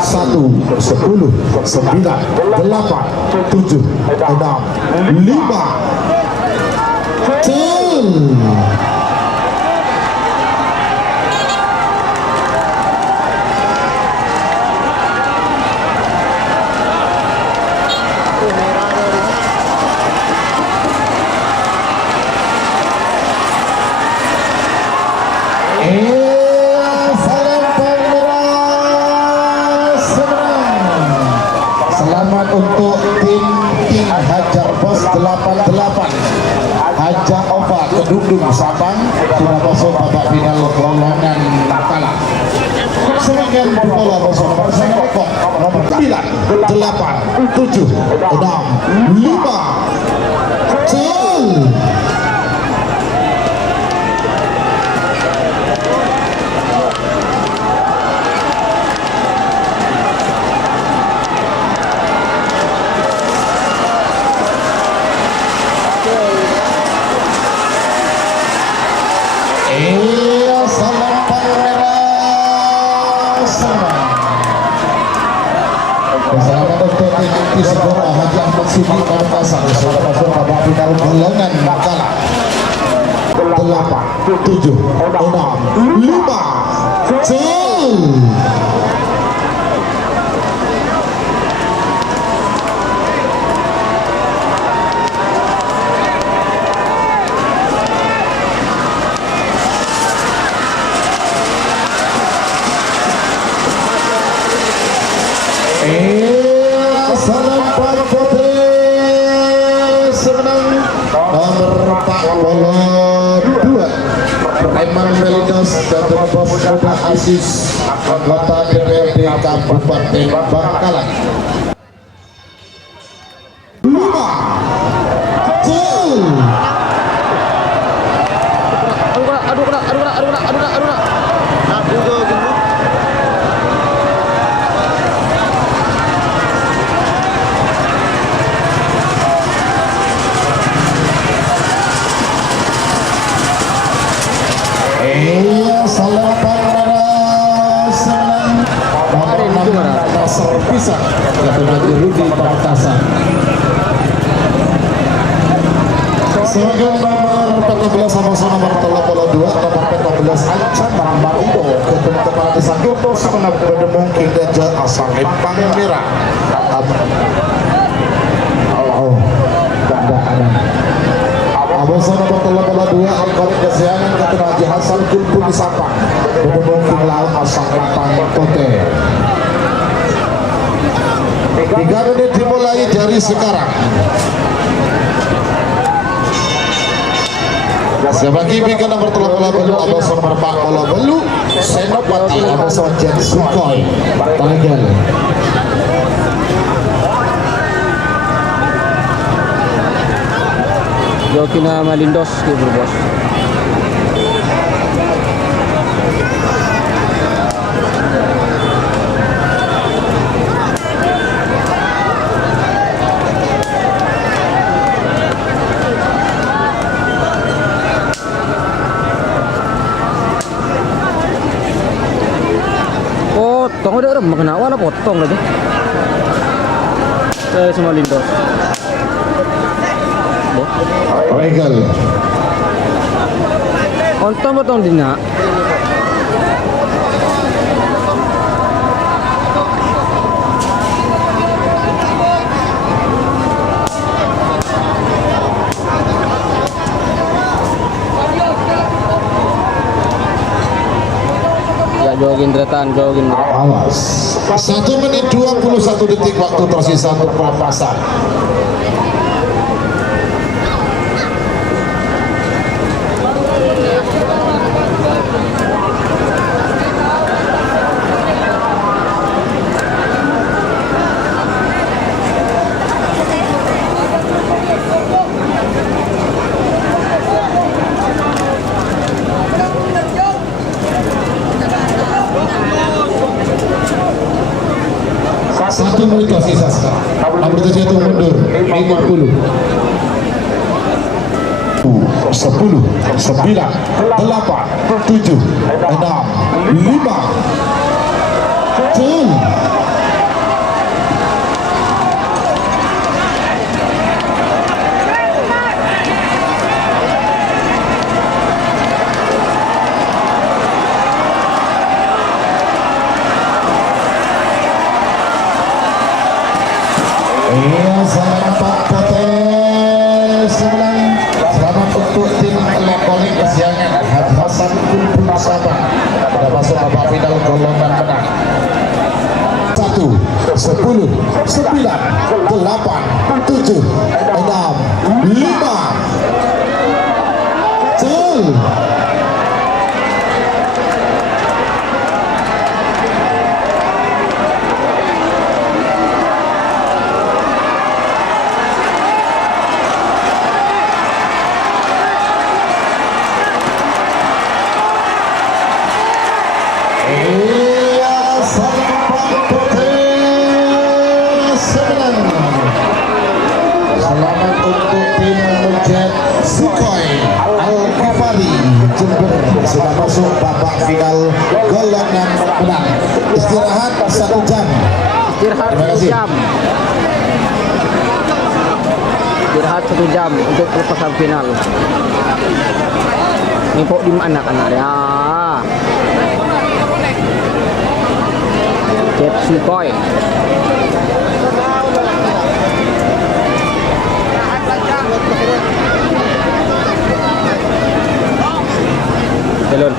1, 10, 9, 8, 7, 6, 5, 4. Untuk tim Hajar Bos 88 Hajar Oba Kedungdung Sabang sudah masuk babak final golongan kalah. Sebagian bola bersama bersama rekor nomor 9, 8, 7, 6, 5, 4. Selamat untuk tim Segera Haji Ahmad Sudi Pamekasan sudah masuk babak final golongan kalah. 8, 7, 6, 5, 4. Salam Putih semenang nomor 42 Eman Melidos dan Bos Muda Aziz anggota DPRD Kabupaten Bangkalan. 5, pisang jatuh lagi Rudi Pamekasan. Sebagai nomor 14 sama-sama nomor 82 nomor 14 Ancan Marindo ketua kepala desa Girto semenang Bedemong Kindeja asal Lempang Merah. Oh, tidak ada. Abosan nomor 82 Alkohol Kesiangan ketua Haji Hasan Kulpu di Sapang Bedemong Kinlau asal Lempang Kote. 3 menit dimulai dari sekarang. Sebagai bingkai nomor 38 Abosan nomor 4 Belu Senopati Abosan Jen Sukhoi Tanegel. Jokina Malindos ke Bos. Potong ada orang kena wala potong lagi. Saya sama Lindos. Regal. Ontong potong dina. Jogin Dretan. Awas 1 menit 21 detik waktu tersisa untuk pelepasan. Satu menit tersisa sekarang. Nomor 7 itu mundur 50. 10, 9, 8, 7, 6, 5, 4. final golongan menang. 1, 10, 9, 8, 7, 6, 5. Cel. Iya, Sampang Putih Sembilan. Selamat untuk tim Jet Sukhoi Al-Ghifari Jember sudah masuk babak final golongan menang. Istirahat 1 jam. Istirahat Terima 1 kasih. jam. Istirahat 1 jam untuk pelepasan final. Ini kok di mana kan ya? Jet Sukhoi. Belum.